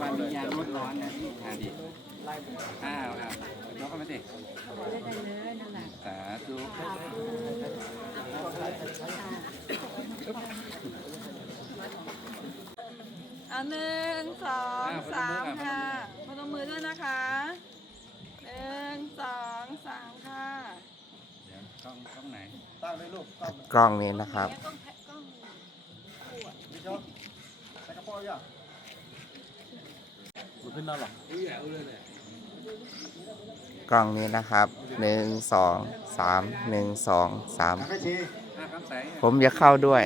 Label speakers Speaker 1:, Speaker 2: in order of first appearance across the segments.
Speaker 1: มันมียางลดร้อนนะอ่าดิอ้าวอ้าวน้องเข้ามาสิสาธุ
Speaker 2: อันหนึ่งสองสามค่ะพนมมือด้วยนะคะหนึ่งสองสามค่ะ
Speaker 1: เดี๋ยวกล้องกล้องไหน
Speaker 3: ตั้งเลยลูกตั้ง
Speaker 4: กล้องนี้นะครับ
Speaker 2: ต้องแพ็คกล้อง
Speaker 3: พี่โจ๊กใส่กระเป๋าย่ะบุขึ้นนั่นหรอ ก
Speaker 4: ล้องนี้นะครับหนึ่งสองสามหนึ่งสองสาม
Speaker 3: ไม่ชี
Speaker 1: อ้าวคำใส
Speaker 4: ผมจะเข้าด้วย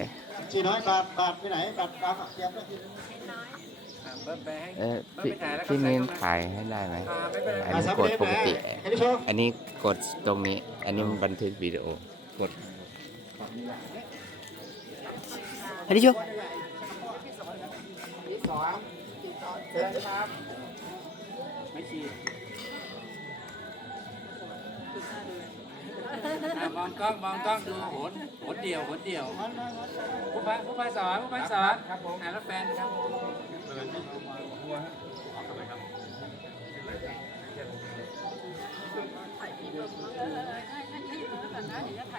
Speaker 3: ชีน้อยบาทบาทไปไหนบาทบาทเตรียมไว้ที่
Speaker 1: อ่าเบิ้มไปให้
Speaker 4: เออ
Speaker 1: เบิ้ม
Speaker 4: พี่
Speaker 1: ไปถ่ายแล้ว
Speaker 4: พี่
Speaker 1: คำใส
Speaker 4: นิน
Speaker 1: เข้ามา
Speaker 4: ถ่ายให้ได้ไหม
Speaker 1: อ่าไม่เป็นไร
Speaker 4: อันนี้กดปกติ
Speaker 3: เห็นไหมโชว์
Speaker 4: อันนี้กดตรงนี้ อันนี้มันบันทึกวิดีโอกดอันนี้ช
Speaker 1: ไม่ชี อ่ามองกล้องมองกล้องดูโหนโหนเดี่ยวโหนเดี่ยวผู้พาผู้พาสอนผู้พาสอนครับผมอ่าแล้วแฟนครับ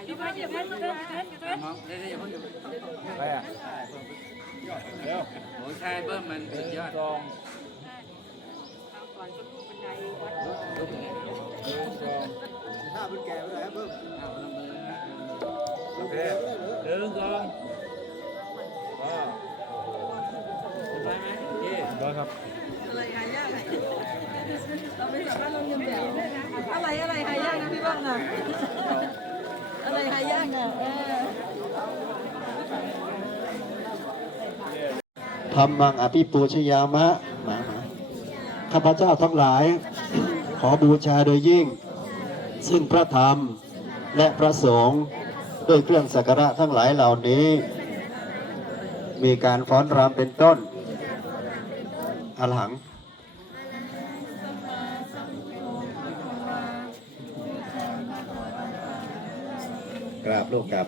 Speaker 2: พี่ว่าอย่าเพิ่งเพิ่งเพิ่ง
Speaker 1: อ่ามองเดี๋ยวเดี๋ยวอย่าเพิ่งอย่าเพิ่ง
Speaker 3: ไปอะเร็ว
Speaker 1: โอ้ยใช่เบิ้มมันสุดยอด
Speaker 3: สอง
Speaker 2: ก่อนก็ลูกบันไดวัด
Speaker 3: สอง ถ้าเป็นแก่ เคหนึ่งสองว้าว
Speaker 1: ได้ไหมโอเค
Speaker 3: ได้ครับ
Speaker 2: อะไรหายากไหนเราไม่สามารถลงเงินแบบอะไรอะไรหายากนะพี่บ้างนะอะไรหายากอะเออ
Speaker 3: ธรรมังอภิปูชยามะหมาหมาข้าพเจ้าทั้งหลาย ขอบูชาโดยยิ่ง ซึ่งพระธรรมและพระสงฆ์ ด้วยเครื่องสักการะทั้งหลายเหล่านี้ มีการฟ้อนรำเป็นต้นอรหังกราบลูกกราบ